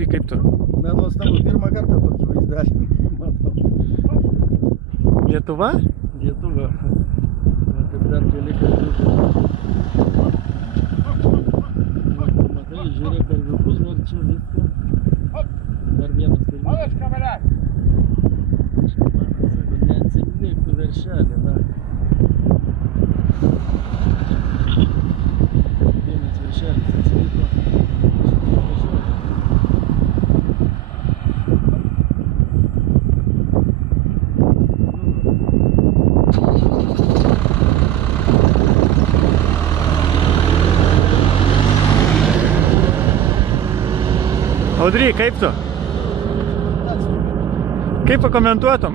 Audry, kaip tu? Nenuostabu, pirmą kartą tokį vaizdelį matau. Lietuva? Lietuva. Taip dar keli kartus. Matai, žiūrė karviukus, dar čia viską. Dar vienas karviukas. Neatsiplėktų veršelį, na. Vienas veršelis atsiliko. Audry, kaip tu? Kaip pakomentuotum?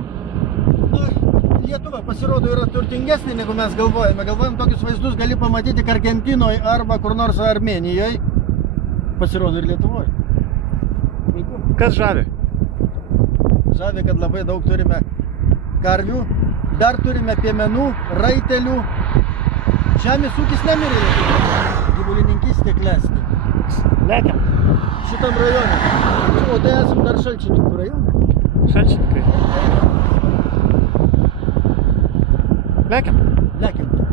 Lietuva pasirodo yra turtingesnė negu mes galvojame. Galvojam, tokius vaizdus gali pamatyti Argentinoje arba kur nors Armėnijoje. Pasirodo ir Lietuvoje. Kas žavi? Žavi, kad labai daug turime karvių, dar turime piemenų, raitelių. Žemės ūkis nemirė Lietuvoje. Gyvulininkystė klesti. Lekiam. Šitam rajone. O tai esam dar Šalčininkų rajone. Šalčininkai. Lekiam. Lekiam.